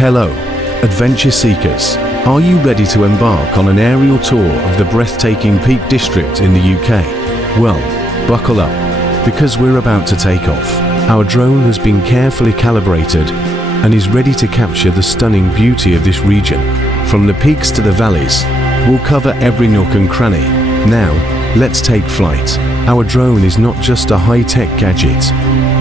Hello, adventure seekers. Are you ready to embark on an aerial tour of the breathtaking Peak District in the UK? Well, buckle up, because we're about to take off. Our drone has been carefully calibrated and is ready to capture the stunning beauty of this region. From the peaks to the valleys, we'll cover every nook and cranny. Now, let's take flight. Our drone is not just a high-tech gadget,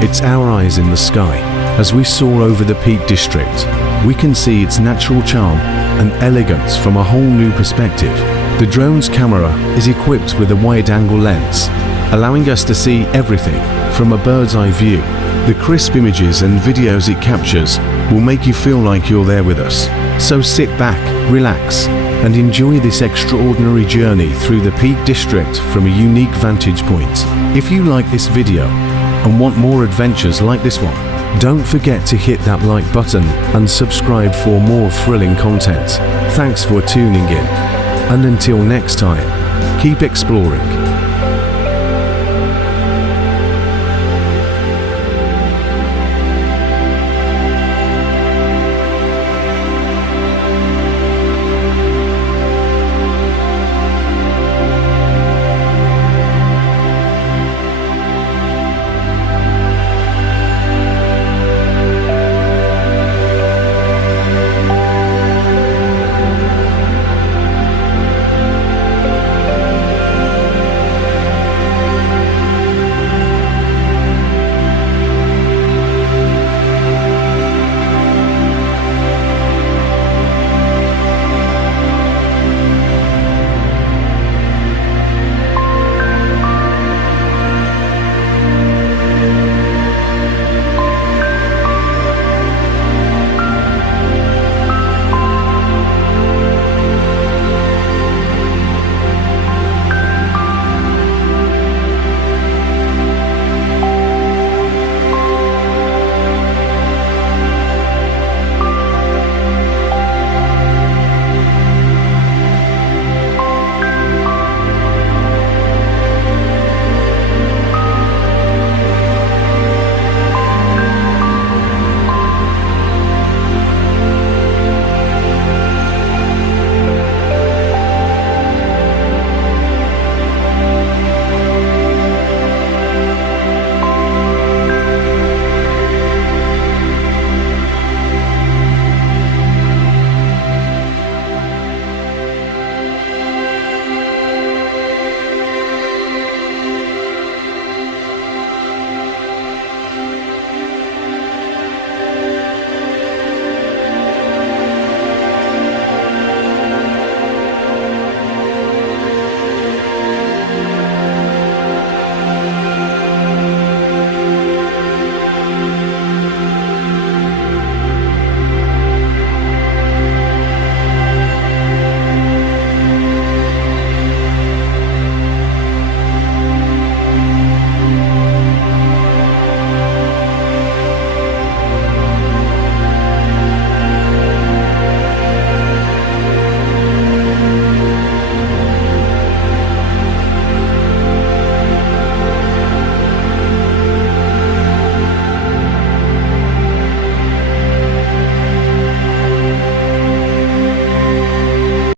it's our eyes in the sky. As we soar over the Peak District, we can see its natural charm and elegance from a whole new perspective. The drone's camera is equipped with a wide-angle lens, allowing us to see everything from a bird's-eye view. The crisp images and videos it captures will make you feel like you're there with us. So sit back, relax, and enjoy this extraordinary journey through the Peak District from a unique vantage point. If you like this video and want more adventures like this one, don't forget to hit that like button and subscribe for more thrilling content. Thanks for tuning in, and until next time, keep exploring.